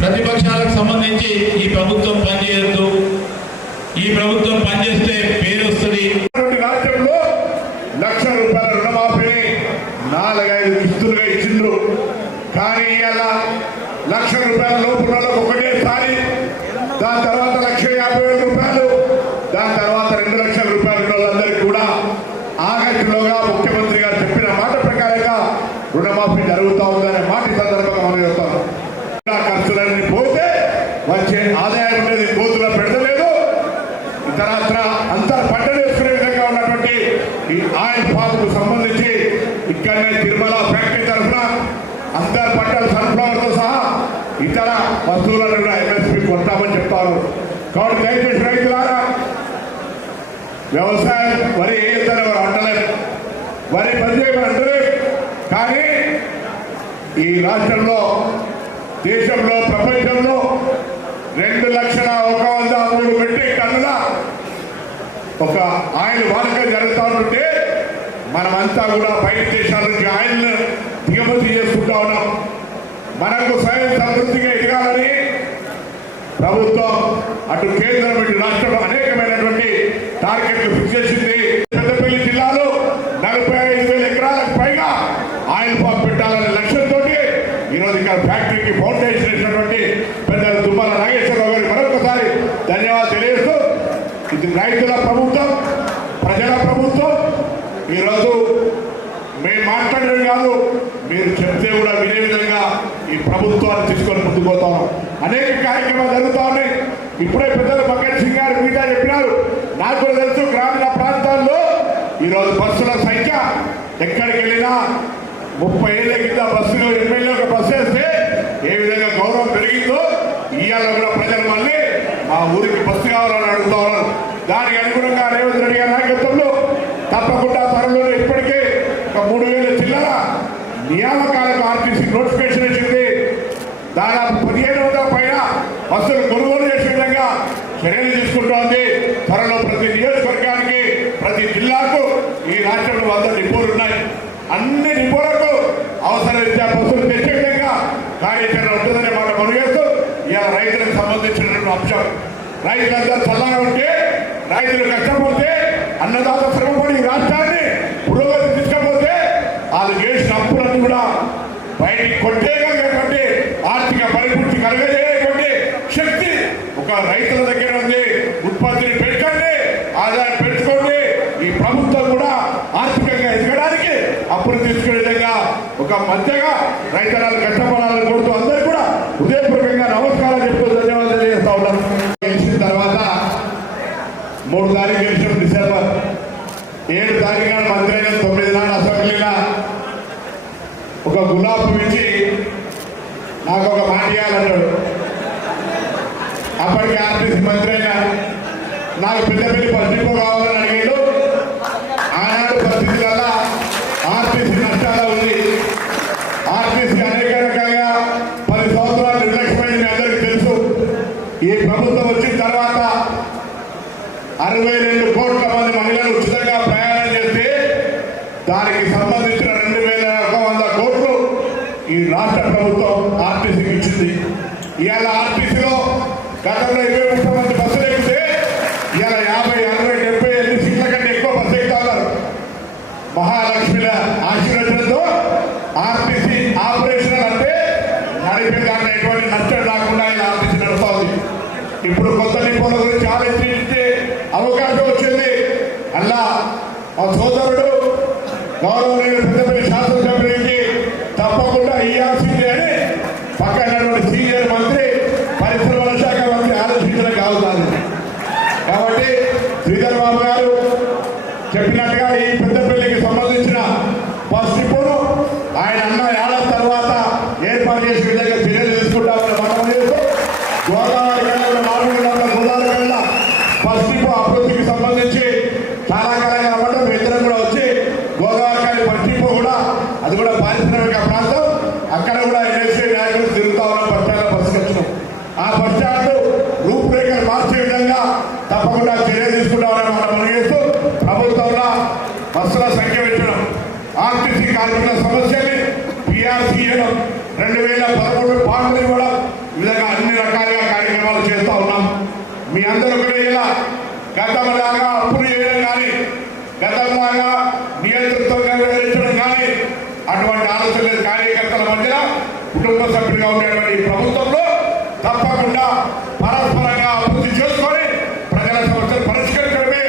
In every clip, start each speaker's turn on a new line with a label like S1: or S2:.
S1: ప్రతిపక్షాలకు సంబంధించి ఈ ప్రభుత్వం పనిచేయద్దు. ఈ ప్రభుత్వం పనిచేస్తే పేరు వస్తుంది
S2: రాష్ట్రంలో లక్ష రూపాయల రుణమాఫీని నాలుగైదు కిస్తులుగా ఇచ్చిండ్రు. కానీ ఇవాళ లక్ష రూపాయల లోపు వాళ్ళకు ఒకటేసారి దాని తర్వాత లక్ష యాభై వేల రూపాయలు దాని తర్వాత రెండు లక్షల రూపాయలు ఉన్న వాళ్ళందరికీ కూడా ఆగస్టులోగా ముఖ్యమంత్రి గారు చెప్పిన మాట ప్రకారంగా రుణమాఫీ జరుగుతూ ఉందనే మాట ఈ సందర్భంగా మనం చెప్తాం ఖర్చులన్నీ పోతే వచ్చే ఆదాయం ఉండేది కోతుల పెడతలేదు ఇతరత్ర అంతా పంటలు వేసుకునే విధంగా ఉన్నటువంటి ఈ ఆయిల్ పాలకు సంబంధించి ఇక్కడనే తిరుమల ఫ్యాక్టరీ తరఫున అంతర్ పంటలు సన్ఫ్లవర్తో సహా ఇతర వస్తువులను కూడా ఎంఎస్పీ కొట్టామని చెప్తారు. కాబట్టి దయచేసి రైతులారా వ్యవసాయం వరి వేయొద్దని ఎవరు అంటలేదు వరి పని అంటలేదు కానీ ఈ రాష్ట్రంలో దేశంలో ప్రపంచంలో రెండు లక్షల ఒక వంద మూడు మెట్రిక్ టన్నుల ఒక ఆయిల్ వాడక జరుగుతూ ఉంటే మనమంతా కూడా బయట దేశాల నుంచి ఆయిల్ దిగుమతి చేసుకుంటా ఉన్నాం. మనకు స్వయం సమృద్ధిగా ఎదగాలని ప్రభుత్వం అటు కేంద్రం ఇటు రాష్ట్రం అనేకమైనటువంటి టార్గెట్లు ఫిక్స్ చేసింది. పెద్దపల్లి జిల్లాలో నలభై ఐదు వేల ఎకరాలకు పైగా ఆయిల్ పంప్ పెట్టాలనే లక్ష్యంతో ఈరోజు ఇక్కడ ఫ్యాక్టరీకి ఫౌండేషన్ ఇచ్చినటువంటి పెద్దలు తుమ్మల రైతుల ప్రభుత్వం ప్రజల ప్రభుత్వం ఈరోజు మేము మాట్లాడడం కాదు మీరు చెప్తే కూడా వినే విధంగా ఈ ప్రభుత్వాన్ని తీసుకొని ముందుకు పోతాం అనేక కార్యక్రమాలు జరుగుతూ ఉన్నాయి. ఇప్పుడే పెద్దలు భగత్ సింగ్ గారు మిగతా చెప్పినారు. నాకు కూడా తెలుసు గ్రామీణ ప్రాంతాల్లో ఈరోజు బస్సుల సంఖ్య ఎక్కడికి వెళ్ళినా ముప్పై ఏళ్ళ కింద బస్సులు ఎమ్మెల్యే ఒక బస్సు వేస్తే ఏ విధంగా గౌరవం పెరిగిందో ఇవాళ కూడా ప్రజలు మళ్ళీ మా ఊరికి బస్సు కావాలని అడుగుతా ఉన్నారు. దానికి అనుగుణంగా రేవంత్ రెడ్డి గారి నాయకత్వంలో తప్పకుండా త్వరలో ఇప్పటికే ఒక మూడు వేల జిల్లాల నియామకాలకు ఆర్టీసీ నోటిఫికేషన్ ఇచ్చింది దాదాపు పదిహేను వందల పైన బస్సులు కొనుగోలు చేసే విధంగా చర్యలు తీసుకుంటోంది. త్వరలో ప్రతి నియోజకవర్గానికి ప్రతి జిల్లాకు ఈ రాష్ట్రంలో వంద డిపోలు ఉన్నాయి. అన్ని డిపోలకు అవసరరీత్యా బస్సులు తెచ్చే విధంగా కార్యాచరణ ఉంటుందనే మాట కొనుగేస్తూ ఇలా రైతులకు సంబంధించినటువంటి అంశం. రైతులందరూ చల్లగా ఉంటే రైతులు కష్టపోతే అన్నదాత శ్రమపడి రాష్ట్రాన్ని పురోగతి తీసుకపోతే వాళ్ళు చేసిన అప్పులన్నీ కూడా బయటికి కొట్టేయగలిగేటువంటి ఆర్థిక పరిపూర్తి కలగజేయటువంటి శక్తి ఒక రైతుల దగ్గర ఉంది. ఉత్పత్తిని పెంచండి ఆదాయం పెంచుకోండి. ఈ ప్రభుత్వం కూడా ఆర్థికంగా ఎదగడానికి అప్పులు తీసుకునే విధంగా ఒక మధ్యగా రైతనాలు కష్టపడాలని కోరుతూ అందరూ కూడా హృదయపూర్వకంగా మూడు తారీఖు గెలిచాం డిసెంబర్. ఏడు తారీఖు నాడు మంత్రి అయిన తొమ్మిది నాడు అసెంబ్లీలో ఒక గులాబీ ఇచ్చి నాకు ఒక మాట ఇవ్వాలన్నాడు అప్పటికి ఆర్టీసీ మంత్రి అయినా నాకు పెద్దపల్లి పట్టింపు కావాలని అడిగాడు. ఆనాడు పరిస్థితి వల్ల ఆర్టీసీ నష్టాలు ఉంది. ఆర్టీసీ అనేక రకాలుగా పది సంవత్సరాలు నిర్లక్ష్యమైంది అందరికీ తెలుసు. ఈ ప్రభుత్వం వచ్చి అరవై రెండు కోట్ల మంది మహిళలు ఉచితంగా ప్రయాణం చేస్తే దానికి సంబంధించిన రెండు వేల ఒక వంద కోట్లు ఈ రాష్ట్ర ప్రభుత్వం ఆర్టీసీకి ఇచ్చింది. ఇవాళ ఆర్టీసీలో గతంలో ఇరవై ముప్పై మంది బస్సులు ఎక్కితే ఇవాళ యాభై అరవై డెబ్బై ఎనిమిది సీట్ల కంటే ఎక్కువ బస్సు ఎక్కుతా ఉన్నారు. మహాలక్ష్మిల ఆశీర్వచనంతో ఆర్టీసీ ఆపరేషన్ అంటే నడిపే దాంట్లో ఎటువంటి నష్టం రాకుండా ఇలా ఆర్టీసీ నడుస్తోంది. ఇప్పుడు కొత్త నిపుణుల గురించి ఆలోచించే అలా మా సోదరుడు గౌరవనీయులు పెద్దపల్లి శాసనసభ్యునికి తప్పకుండా ఇయ్యాల్సిందే అని పక్కనటువంటి సీనియర్ మంత్రి పరిశ్రమల శాఖ మంత్రి ఆలోచించడం కావుతారు కాబట్టి శ్రీధర్ బాబు గారు చెప్పినట్టుగా ఈ పెద్ద పదకొండు పాటలు కూడా విధంగా అన్ని రకాలుగా కార్యక్రమాలు చేస్తూ ఉన్నాం. మీ అందరూ కూడా గతంలాగా అప్పులు చేయడం కానీ గతంలాగా నియంత్రితంగా వివరించడం కానీ అటువంటి ఆలోచన లేదు కార్యకర్తల మధ్యన కుటుంబ సభ్యులుగా ఉండేటువంటి ప్రభుత్వంలో తప్పకుండా పరస్పరంగా అభివృద్ధి చేసుకొని ప్రజల సమస్యలు పరిష్కరించడమే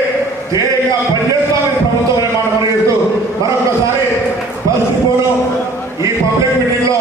S2: ధ్యేయంగా పనిచేస్తామని ప్రభుత్వం నిర్మాణం చేస్తూ మరొకసారి బస్సు ఈ పబ్లిక్ మీటింగ్లో